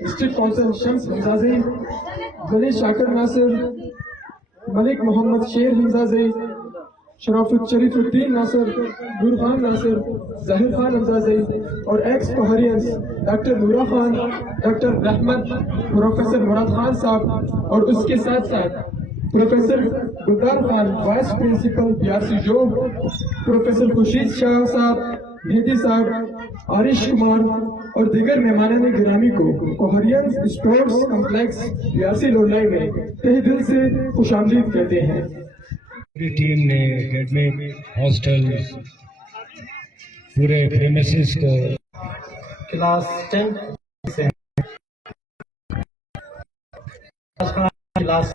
District council شمس حمزازی، ولی شاکر ناصر، ملک محمد شیر حمزازی، شریف الدین ناصر، نور خان ناصر، ظاہر خان حمزازی اور ایکس کوہرینس doctor Noora Khan, doctor Rehmat, professor Murad Khan sahib اور اس کے ساتھ ساتھ professor Guldar Khan vice principal BRC جوب، پروفیسر خورشید شاہ صاحب، مہدی صاحب، عارش کمار اور دیگر مہمانان گرامی کو کوہرینس اسپورٹس کمپلیکس BRC لولائی میں تہ دل سے خوش آمدید کہتے ہیں۔ پوری ٹیم نے اکیڈمی، ہاسٹل، پورے پریمیسز کو کلاس 10 سے کلاس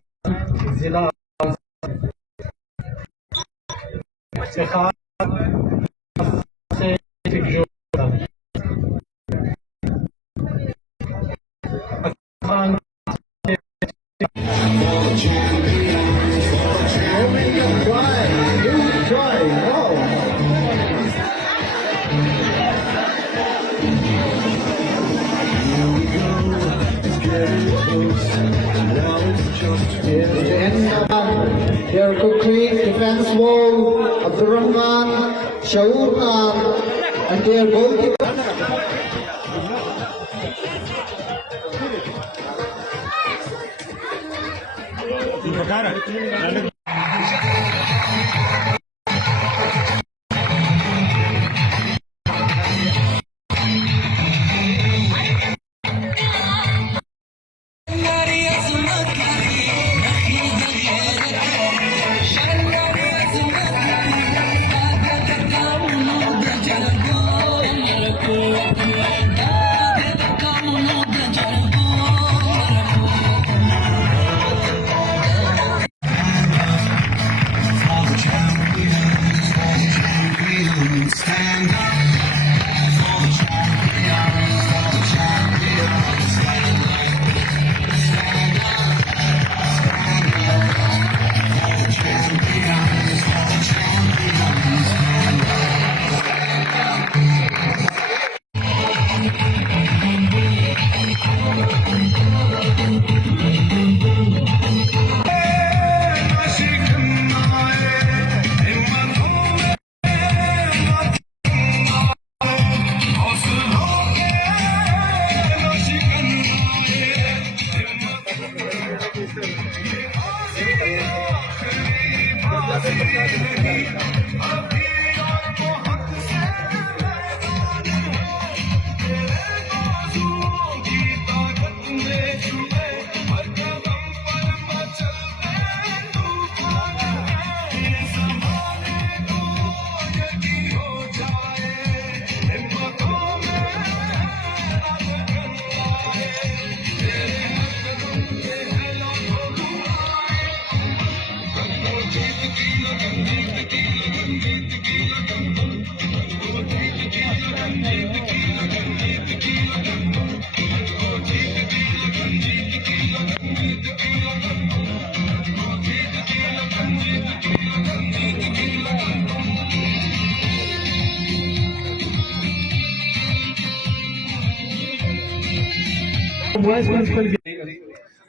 ضلع افتخار سے their quick defense wall, Abdurrahman, Shaur Khan, and their goalkeeper.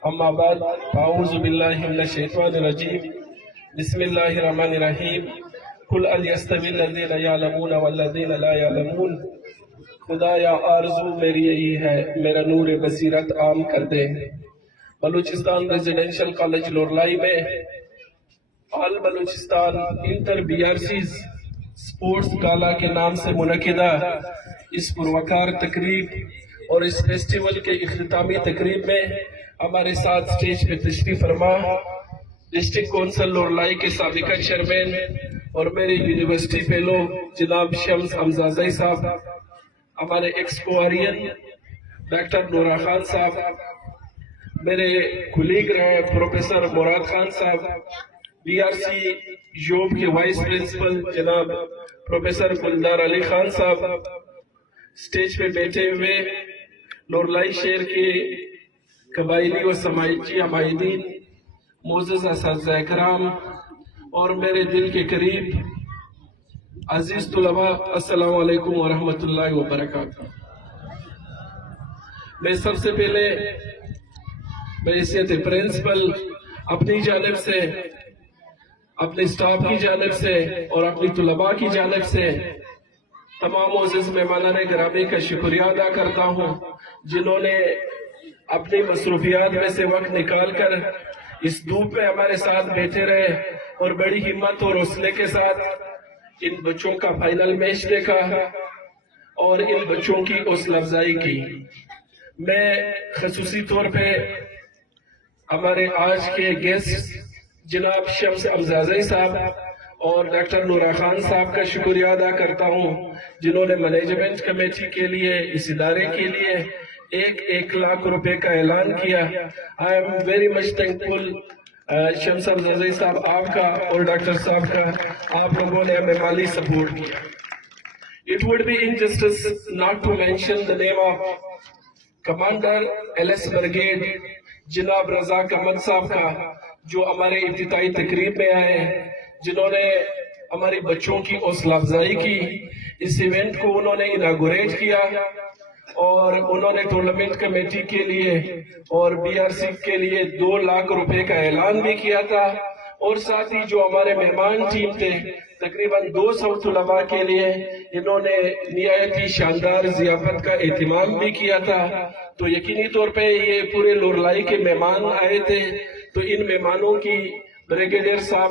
اما بعد اعوذ باللہ من الشیطان الرجیم بسم اللہ الرحمن الرحیم قل هل یستوی الذین یعلمون والذین لا یعلمون۔ خدایا آرزو میری یہی ہے میرا نور بصیرت عام کر دے۔ بلوچستان ریزیڈینشل کالج لولائی میں آل بلوچستان انٹر BRC's سپورٹس گالا کے نام سے منعقدہ اس پروکار تقریب اور اس فیسٹیول کے اختتامی تقریب میں ہمارے ساتھ سٹیج پہ تشریف فرما ڈسٹرکٹ کونسل لولائی کے سابقہ چیئرمین اور میرے یونیورسٹی فیلو جناب شمس حمزازی صاحب، ہمارے ایکس کوہرین ڈاکٹر نورا خان صاحب، میرے کولیگ رہے پروفیسر مراد خان صاحب، BRC جوب کے وائس پرنسپل جناب پروفیسر گلدار علی خان صاحب، سٹیج پہ بیٹھے ہوئے لولائی شہر کے قبائلی و سماجی عمائدین، معزز اساتذہ کرام اور میرے دل کے قریب عزیز طلباء، السلام علیکم ورحمۃ اللہ وبرکاتہ۔ میں سب سے پہلے بحیثیت پرنسپل اپنی جانب سے، اپنے سٹاف کی جانب سے اور اپنی طلباء کی جانب سے تمام معزز مہمانان گرامی کا شکریہ ادا کرتا ہوں، جنہوں نے اپنی مصروفیات میں سے وقت نکال کر اس دھوپ میں ہمارے ساتھ بیٹھے رہے اور بڑی ہمت اور حوصلے کے ساتھ ان بچوں کا فائنل میچ دیکھا اور ان بچوں کی حوصلہ افزائی کی۔ میں خصوصی طور پہ ہمارے آج کے گیسٹ جناب شمس ابزازی صاحب اور ڈاکٹر نورا خان صاحب کا شکریہ ادا کرتا ہوں، جنہوں نے مینجمنٹ کمیٹی کے لیے، اس ادارے کے لیے 1 لاکھ روپے کا اعلان کیا۔ I am very much thankful Shams Abzazi sahib آپ کا اور ڈاکٹر صاحب کا، آپ لوگوں نے ہمیں مالی سپورٹ کیا۔ It would be injustice not to mention the name of commander LS brigade جناب رضا کمر صاحب کا، جو ہمارے افتتاحی تقریب میں آئے، جنہوں نے ہماری بچوں کی حوصلہ افزائی کی۔ اس ایونٹ کو انہوں نے اناگوریٹ کیا اور انہوں نے ٹورنامنٹ کمیٹی کے لیے اور BRC کے لیے 2 لاکھ روپے کا اعلان بھی کیا تھا، اور ساتھ ہی جو ہمارے مہمان ٹیم تھے تقریباً 200 طلباء کے لیے انہوں نے نہایت ہی شاندار ضیافت کا اہتمام بھی کیا تھا۔ تو یقینی طور پہ یہ پورے لورلائی کے مہمان آئے تھے، تو ان مہمانوں کی بریگیڈیئر صاحب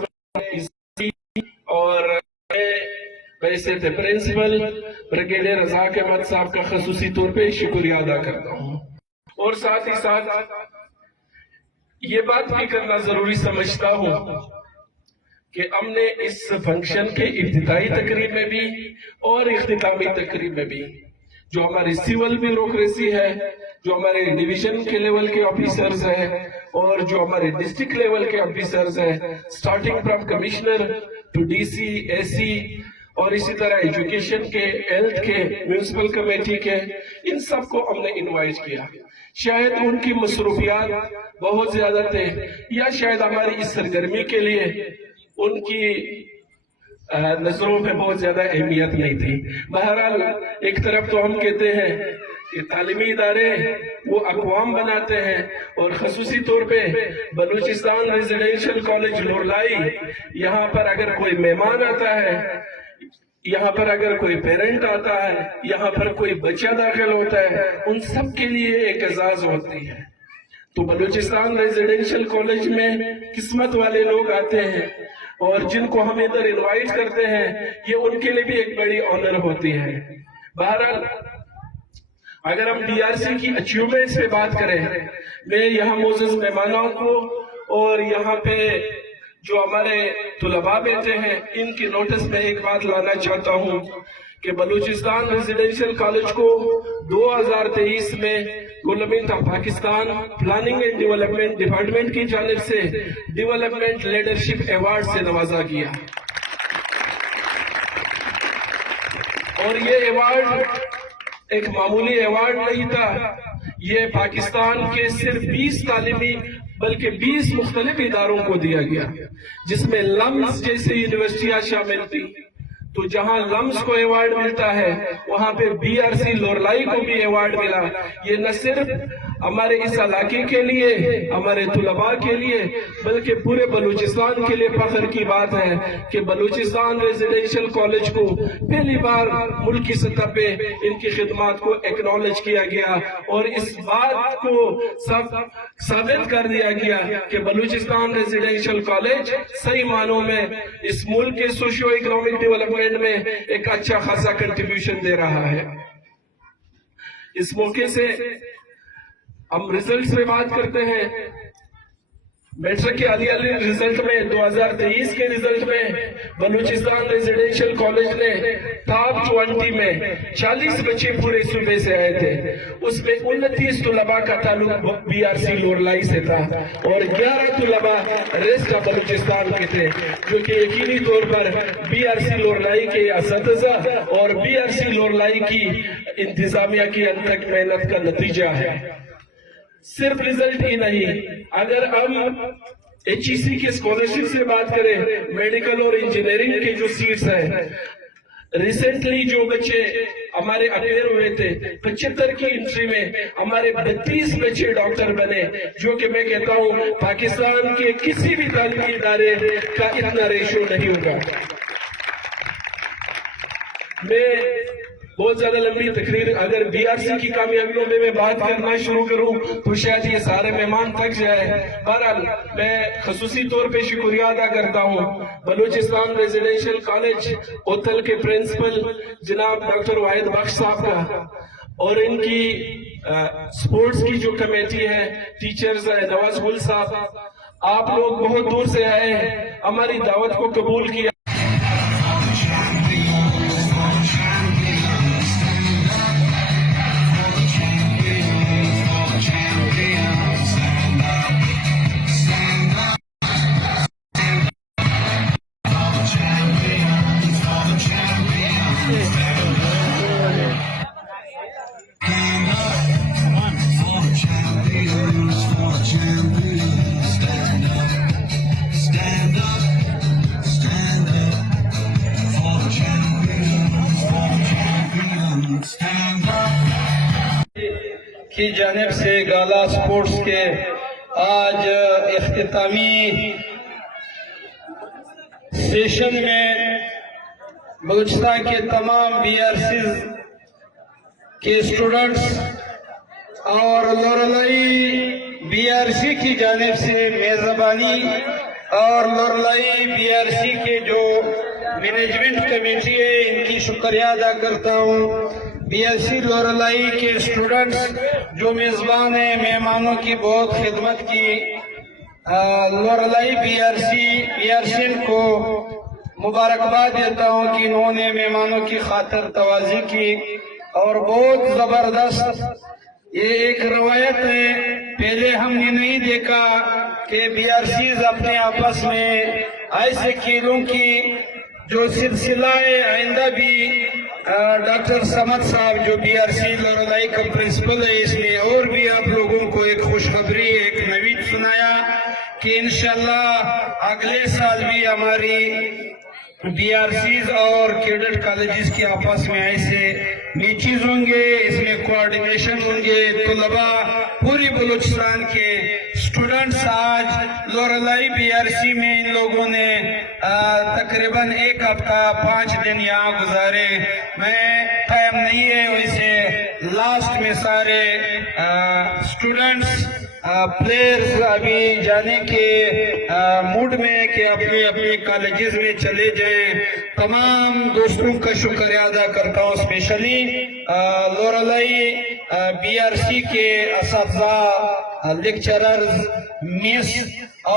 اور بحیثیت پرنسپل بریگیڈیئر رزاق احمد صاحب کا خصوصی طور پہ شکریہ ادا کرتا ہوں، اور ساتھ ہی ساتھ یہ بات بھی کرنا ضروری سمجھتا ہوں کہ ہم نے اس فنکشن کے ابتدائی تقریب میں بھی اور اختتامی تقریب میں بھی جو ہماری سول بیوروکریسی ہے، جو ہمارے ڈویژن کے لیول کے آفیسرز ہیں اور جو ہمارے ڈسٹرکٹ لیول کے آفیسرز ہیں، starting from commissioner to DC AC اور اسی طرح ایجوکیشن کے، ہیلتھ کے، میونسپل کمیٹی کے، ان سب کو ہم نے انوائٹ کیا۔ شاید ان کی مصروفیات بہت زیادہ تھے، یا شاید ہماری اس سرگرمی کے لیے ان کی نظروں میں بہت زیادہ اہمیت نہیں تھی۔ بہرحال ایک طرف تو ہم کہتے ہیں کہ تعلیمی ادارے وہ اقوام بناتے ہیں، اور خصوصی طور پہ بلوچستان ریزیڈینشل کالج لورلائی، یہاں پر اگر کوئی مہمان آتا ہے، یہاں پر اگر کوئی پیرنٹ آتا ہے، یہاں پر کوئی بچہ داخل ہوتا ہے، ان سب کے لیے ایک اعزاز ہوتی ہے۔ تو بلوچستان ریزیڈینشل کالج میں قسمت والے لوگ آتے ہیں، اور جن کو ہم ادھر انوائٹ کرتے ہیں، یہ ان کے لیے بھی ایک بڑی آنر ہوتی ہے۔ بہرحال اگر ہم BRC کی اچیومنٹس پہ بات کریں، میں یہاں معزز مہمانوں کو اور یہاں پہ جو ہمارے طلباء بیٹھے ہیں ان کی نوٹس میں ایک بات لانا چاہتا ہوں کہ بلوچستان ریزیڈینشل کالج کو 2023 میں government of Pakistan planning and development department کی جانب سے ڈیولپمنٹ لیڈرشپ ایوارڈ سے نوازا گیا، اور یہ ایوارڈ ایک معمولی ایوارڈ نہیں تھا، یہ پاکستان کے صرف 20 تعلیمی بلکہ 20 مختلف اداروں کو دیا گیا، جس میں لمس جیسی یونیورسٹیاں شامل تھی۔ تو جہاں لمس کو ایوارڈ ملتا ہے، وہاں پہ BRC لورلائی کو بھی ایوارڈ ملا۔ یہ نہ صرف ہمارے اس علاقے کے لیے، ہمارے طلباء کے لیے، بلکہ پورے بلوچستان کے لیے فخر کی بات ہے کہ بلوچستان ریزیڈینشل کالج کو پہلی بار ملک کی سطح پہ ان کی خدمات کو ایکنالج کیا گیا، اور اس بات کو ثابت کر دیا گیا کہ بلوچستان ریزیڈینشل کالج صحیح معنوں میں اس ملک کے سوشیو اکنامک ڈیولپمنٹ میں ایک اچھا خاصا کنٹریبیوشن دے رہا ہے۔ اس موقع سے ہم ریزلٹس پہ بات کرتے ہیں۔ میٹرک کے علی ریزلٹ میں 2023 کے ریزلٹ میں بلوچستان ریزیڈینشل کالج نے ٹاپ 20 میں 40 بچے پورے صوبے سے آئے تھے، اس میں 29 طلباء کا تعلق BRC لورلائی سے تھا، اور 11 طلباء ریسٹ آف بلوچستان کے تھے، جو کہ یقینی طور پر BRC لورلائی کے اساتذہ اور BRC لورلائی کی انتظامیہ کی انتھک محنت کا نتیجہ ہے۔ صرف ریزلٹ ہی نہیں، اگر ہم HEC کے اسکالرشپ سے بات کریں، میڈیکل اور انجینئرنگ کے جو سیٹس ہیں، ریسنٹلی جو بچے ہمارے اپیئر ہوئے تھے 75 کی انٹری میں ہمارے 32 بچے ڈاکٹر بنے، جو کہ میں کہتا ہوں پاکستان کے کسی بھی تعلیمی ادارے کا اتنا ریشو نہیں ہوگا۔ میں بہت زیادہ لمبی تقریر اگر بی آر سی کی کامیابیوں میں بات کرنا شروع کروں تو شاید یہ سارے مہمان تھک جائے۔ بہرحال میں خصوصی طور پہ شکریہ ادا کرتا ہوں بلوچستان ریزیڈینشل کالج اوتھل کے پرنسپل جناب ڈاکٹر واحد بخش صاحب کا، اور ان کی سپورٹس کی جو کمیٹی ہے، ٹیچرز نواز گل صاحب، آپ لوگ بہت دور سے آئے ہیں، ہماری دعوت کو قبول کیا۔ کی جانب سے گالا سپورٹس کے آج اختتامی سیشن میں بلوچستان کے تمام بی آر سیز کے اسٹوڈنٹس اور لورلائی بی آر سی کی جانب سے میزبانی اور لورلائی بی آر سی کے جو مینجمنٹ کمیٹی ہے ان کی شکریہ ادا کرتا ہوں۔ بی آر سی لورلائی کے اسٹوڈنٹس جو میزبان ہیں، مہمانوں کی بہت خدمت کی، لورلائی بی آر سی کو مبارکباد دیتا ہوں کہ انہوں نے مہمانوں کی خاطر توازی کی اور بہت زبردست یہ ایک روایت ہے، پہلے ہم نے نہیں دیکھا کہ بی آر سیز اپنے آپس میں ایسے کھیلوں کی جو سلسلہ ہے آئندہ بھی ڈاکٹر سمد صاحب جو بی آر سی لورلائی کا پرنسپل ہے، اس نے اور بھی آپ لوگوں کو ایک خوشخبری ایک نوید سنایا کہ انشاءاللہ اگلے سال بھی ہماری بی آر سیز اور کیڈٹ کالجز کے آپس میں ایسے میچز ہوں گے، اس میں کوارڈینیشن ہوں گے۔ طلباء پوری بلوچستان کے اسٹوڈنٹس آج لورلائی بی آر سی میں ان لوگوں نے تقریباً 1 ہفتہ 5 دن یہاں گزارے۔ میں ٹائم نہیں ہے، ویسے لاسٹ میں سارے اسٹوڈنٹس پلیئرز ابھی جانے کے موڈ میں کہ اپنے اپنے کالجز میں چلے جائیں۔ تمام دوستوں کا شکریہ ادا کرتا ہوں، especially Loralai be R C کے اساتذہ، لیکچررز، میس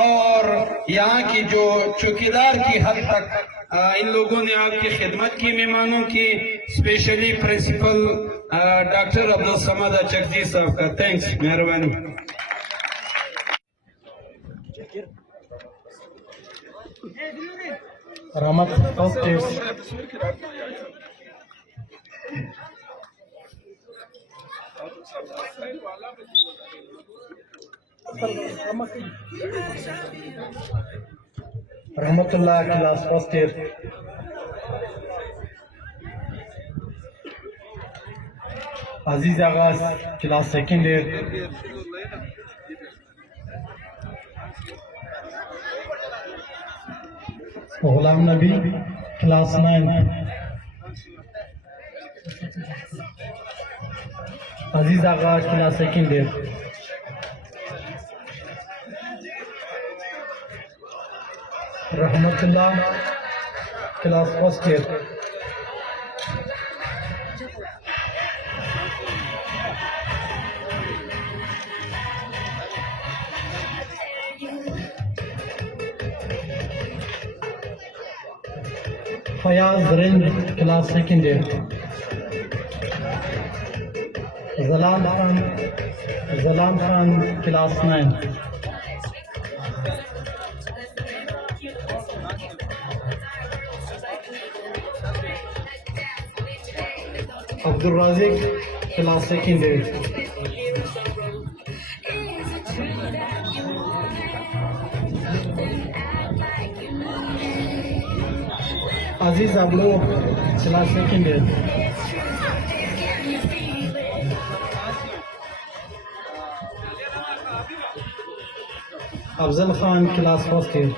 اور یہاں کی جو چوکیدار کی حد تک ان لوگوں نے آپ کی خدمت کی، مہمانوں کی، اسپیشلی پرنسپل ڈاکٹر عبدالصمد اچکزی صاحب کا تھینکس، مہربانی۔ رحمت رحمت اللہ کلاس فرسٹ ایئر، عزیز آغاز کلاس سیکنڈ ایئر، غلام نبی کلاس 9، عزیز آغاز class second year, Rehmat Ullah class first year, Fayyaz Rind class second year, Zalam Khan class 9، Abdulrazaq class second year, Aziz ابلو class second year. Afzal Khan, class first year.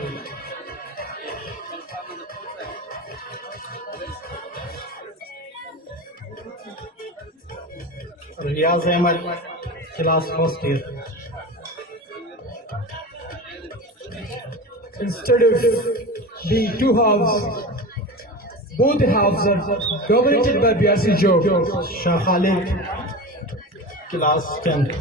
Riyaz Ahmed, class first year. Instead of being two halves, both halves are dominated by BRC Joe. Shah Khalid, class 10th.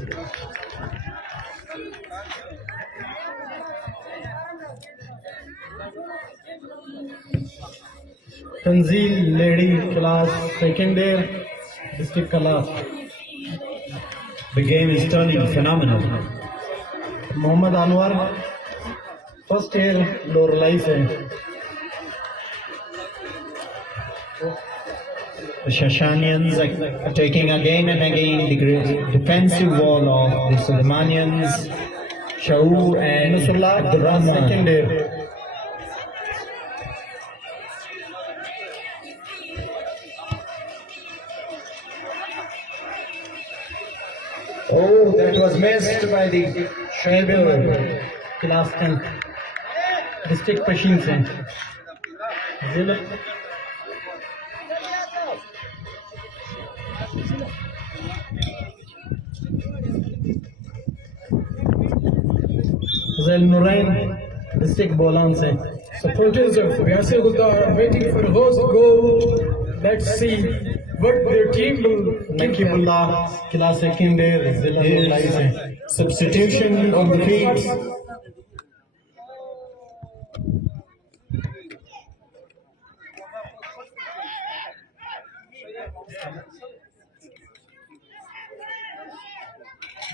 Tanzeel Lady, class second year, district class. The game is turning phenomenal. Mohammad Anwar, first year, Lorelai se. The Shashanians are taking again and again the great defensive wall of the Suleimanians, Shaur and Nasrullah, class second Abdurrahman. year. Oh, that was missed by the Shaibir. Class 10th, district Pashin se. Zilla, Zail Nurain, district Bolan se. Supporters of BRC Gulda are waiting for Ghost goal. Let's see what their team will give them. Nakibullah, class second year, Zilla Lorelai se. Substitution on the field.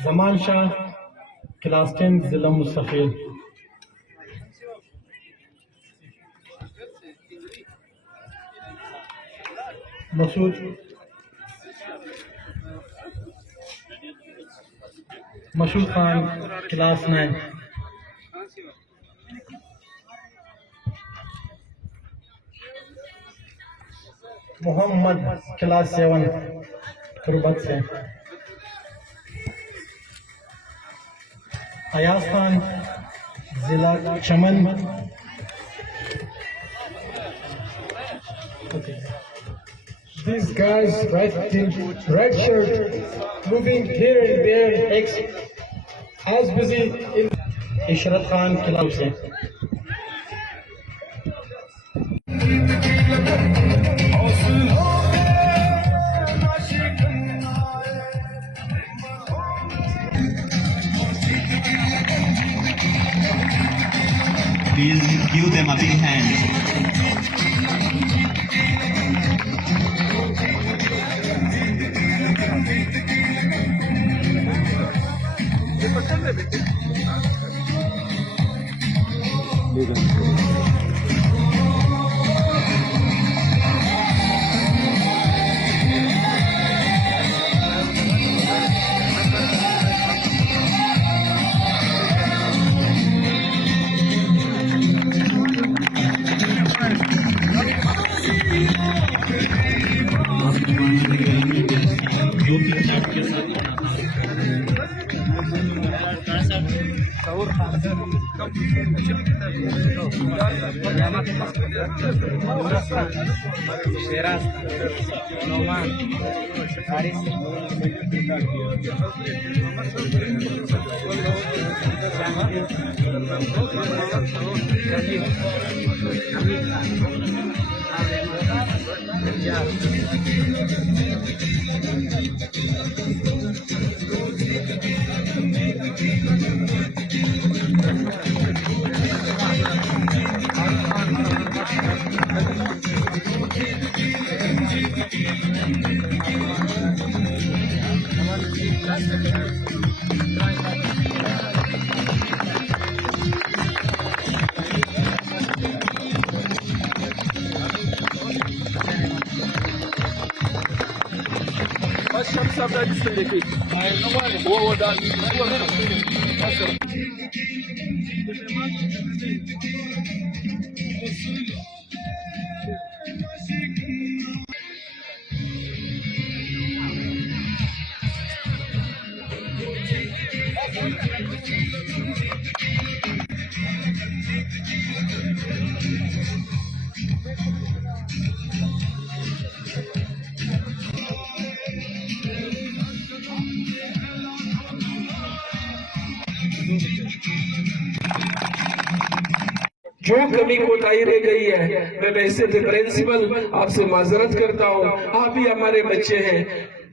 Zaman Shah, class 10, Zilla Mustafil. Masood Khan, class 9. Muhammad, class 7, Turbat se. Ayaz Khan, Zilla Chaman. These guys, red shirt, moving here and there, as busy in Ishrat Khan, class se. Please give them a big hand. جو کمی کوتاہی رہ گئی ہے میں ویسے principal آپ سے معذرت کرتا ہوں. آپ بھی ہمارے بچے ہیں.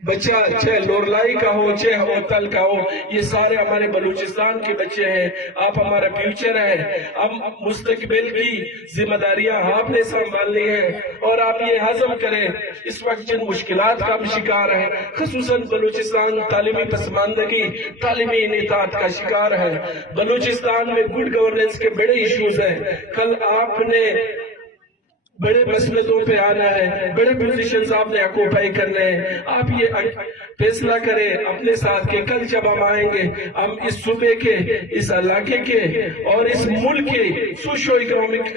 بچہ چاہے لورلائی کا ہو چاہے ہوتل کا ہو، یہ سارے ہمارے بلوچستان کے بچے ہیں. آپ ہمارا فیوچر ہے. اب مستقبل کی ذمہ داریاں آپ نے سنبھالنی ہیں اور آپ یہ ہضم کریں. اس وقت جن مشکلات کا ہم شکار ہیں، خصوصاً بلوچستان تعلیمی پسماندگی، تعلیمی انعطاف کا شکار ہے. بلوچستان میں گڈ گورننس کے بڑے ایشوز ہیں. کل آپ نے بڑے مسئلوں پہ آنا ہے، بڑے پوزیشنز آپ نے آکوپائی کرنے ہیں. آپ یہ فیصلہ کریں اپنے ساتھ کہ کل جب ہم آئیں گے، ہم اس صوبے کے، اس علاقے کے اور اس ملک کے سوشو اکنامک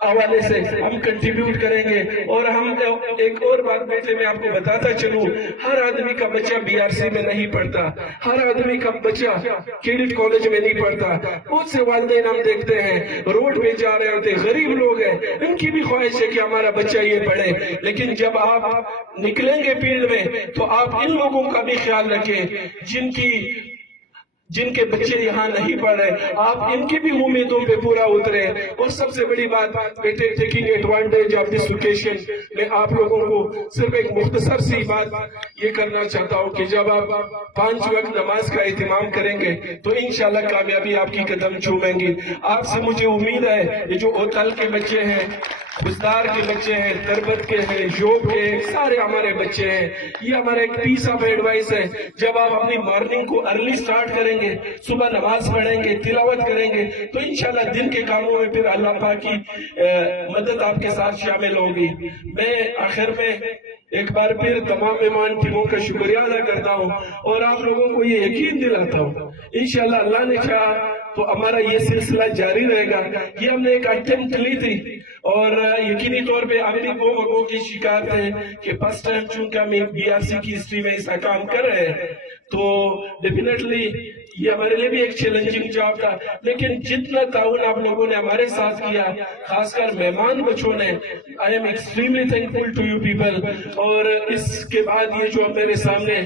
حوالے سے ہم کنٹریبیوٹ کریں گے. اور ہم ایک اور بات بیٹے میں آپ کو بتاتا چلوں، ہر آدمی کا بچہ بی آر سی میں نہیں پڑھتا، ہر آدمی کا بچہ کیڈٹ کالج میں نہیں پڑھتا. بہت سے والدین ہم دیکھتے ہیں روڈ پہ جا رہے ہوتے، غریب لوگ ہیں، ان کی بھی خواہش ہے کہ ہمارا بچہ یہ پڑھے. لیکن جب آپ نکلیں گے فیلڈ میں تو آپ ان لوگوں کا بھی خیال رکھیں جن کے بچے یہاں نہیں پڑھ رہے. آپ ان کی بھی امیدوں پہ پورا اترے. اور سب سے بڑی بات بیٹے، taking advantage of this occasion, میں آپ لوگوں کو صرف ایک مختصر سی بات یہ کرنا چاہتا ہوں کہ جب آپ 5 وقت نماز کا اہتمام کریں گے تو انشاءاللہ کامیابی آپ کی قدم چومیں گی. آپ سے مجھے امید ہے یہ جو اوتل کے بچے ہیں، بزدار کے بچے ہیں، تربت کے ہیں، جوب کے ہیں، سارے ہمارے بچے ہیں. یہ ہمارا ایک پیس آف ایڈوائس ہے. جب آپ اپنی مارننگ کو ارلی سٹارٹ کریں گے، صبح نماز پڑھیں گے، تلاوت کریں گے، تو انشاءاللہ دن کے کاموں میں پھر اللہ پاک کی مدد آپ کے ساتھ شامل ہوگی. میں آخر میں ایک بار پھر تمام مہمان ٹیموں کا شکریہ ادا کرتا ہوں اور آپ لوگوں کو یہ یقین دلاتا ہوں انشاءاللہ اللہ نے چاہا تو ہمارا یہ سلسلہ جاری رہے گا. یہ ہم نے ایک اٹیمپٹ لی تھی اور یقینی طور پہ ہم بھی وہ مگوں کی شکار تھے کہ فرسٹ ٹائم چونکہ ہم بی آر سی کی ہسٹری میں ایسا کام کر رہے ہیں تو ڈیفینیٹلی یہ ہمارے لیے بھی ایک چیلنجنگ جاب تھا. لیکن جتنا تعاون آپ لوگوں نے ہمارے ساتھ کیا، خاص کر مہمان بچوں نے، I am extremely thankful to you people. اور اس کے بعد یہ جو میرے سامنے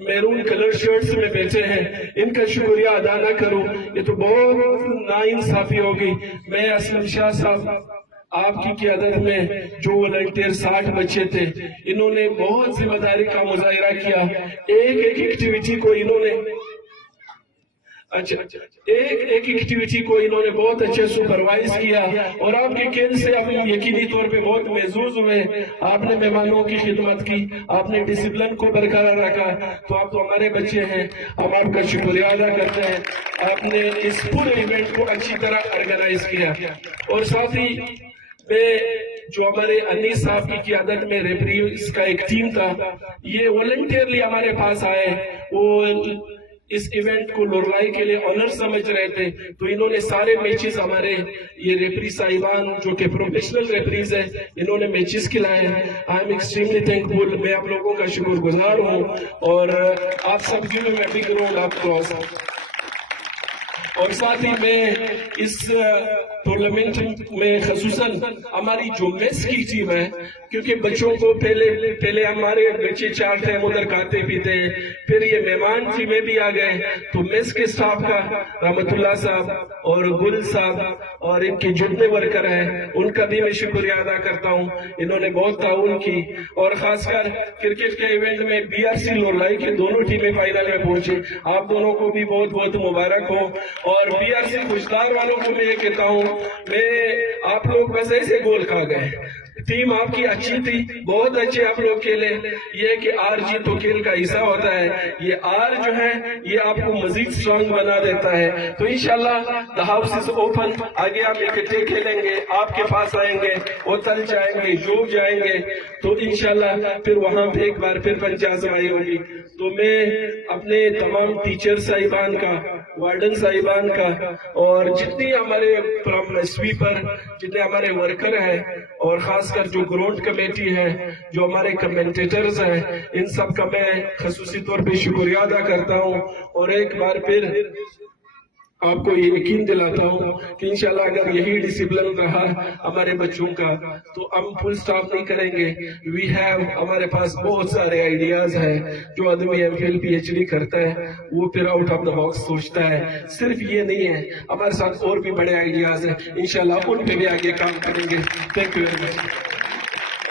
میرون کلر شرٹس میں بیٹھے ہیں، ان کا شکریہ ادا نہ کروں یہ تو بہت ناانصافی ہوگی. میں اسلم شاہ صاحب آپ کی قیادت میں جو والنٹیئر 60 بچے تھے، انہوں نے بہت ذمہ داری کا مظاہرہ کیا. ایک ایکٹیویٹی کو انہوں نے ایکٹیویٹی کو انہوں نے بہت اچھے سپروائز کیا اور آپ کے کین سے ہم یقینی طور پہ بہت محظوظ ہوئے. آپ نے مہمانوں کی خدمت کی، آپ نے ڈسپلن کو برقرار رکھا، تو آپ تو ہمارے بچے ہیں، ہم آپ کا شکریہ ادا کرتے ہیں. آپ نے اس پورے ایونٹ کو اچھی طرح آرگنائز کیا. اور ساتھ ہی میں جو ہمارے انیس صاحب کی قیادت میں ریفریز کا ایک ٹیم تھا، یہ والنٹیئرلی ہمارے پاس آئے. وہ اس ایونٹ کو لورلائی کے لیے آنر سمجھ رہے تھے، تو انہوں نے سارے میچز ہمارے یہ ریفری صاحبان جو کہ پروفیشنل ریفریز ہیں، انہوں نے میچز کھلائے. آئی ایم ایکسٹریملی تھینکفل. میں آپ لوگوں کا شکر گزار ہوں اور آپ سب کی میں بھی کروں آپ کو. اور ساتھ ہی میں اس ٹورنامنٹ میں خصوصاً ہماری جو میس کی ٹیم ہے، کیونکہ بچوں کو پہلے ہمارے بچے 4 ٹائم ادھر کھاتے پیتے ہیں، پھر یہ مہمان ٹیمیں بھی آ گئے، تو میس کے سٹاف کا رحمت اللہ صاحب اور گل صاحب اور ان کے جتنے ورکر ہیں ان کا بھی میں شکریہ ادا کرتا ہوں. انہوں نے بہت تعاون کی. اور خاص کر کرکٹ کے ایونٹ میں بی آر سی لورلائی کی دونوں ٹیمیں فائنل میں پہنچی. آپ دونوں کو بھی بہت بہت مبارک ہو. اور بی آر سی خوشدار والوں کو میں یہ کہتا ہوں، آپ لوگ بس ایسے گول کھا گئے. ٹیم آپ کی اچھی تھی، بہت اچھے آپ لوگ کھیلے. یہ کہ آر جی تو کھیل کا حصہ ہوتا ہے، یہ آر جو ہے یہ آپ کو مزید سٹرانگ بنا دیتا ہے. تو انشاءاللہ the house is open. آگے آپ اکٹھے کھیلیں گے، آپ کے پاس آئیں گے، اوتل جائیں گے، جوب جائیں گے، تو انشاءاللہ پھر وہاں پہ ایک بار پھر پنچازمائی ہوگی. تو میں اپنے تمام ٹیچر صاحبان کا، وارڈن صاحبان کا اور جتنی ہمارے سویپر، جتنے ہمارے ورکر ہیں اور خاص کر جو گراؤنڈ کمیٹی ہے، جو ہمارے کمنٹیٹرز ہیں، ان سب کا میں خصوصی طور پہ شکریہ ادا کرتا ہوں. اور ایک بار پھر آپ کو یہ یقین دلاتا ہوں کہ انشاءاللہ اگر یہی ڈسپلن رہا ہمارے بچوں کا تو ہم فل سٹاپ نہیں کریں گے. ہمارے پاس بہت سارے آئیڈیاز ہیں. جو آدمی M phil P H D کرتا ہے وہ پھر آؤٹ آف دا باکس سوچتا ہے. صرف یہ نہیں ہے، ہمارے ساتھ اور بھی بڑے آئیڈیاز ہیں، انشاءاللہ ان پہ بھی آگے کام کریں گے. Thank you very much.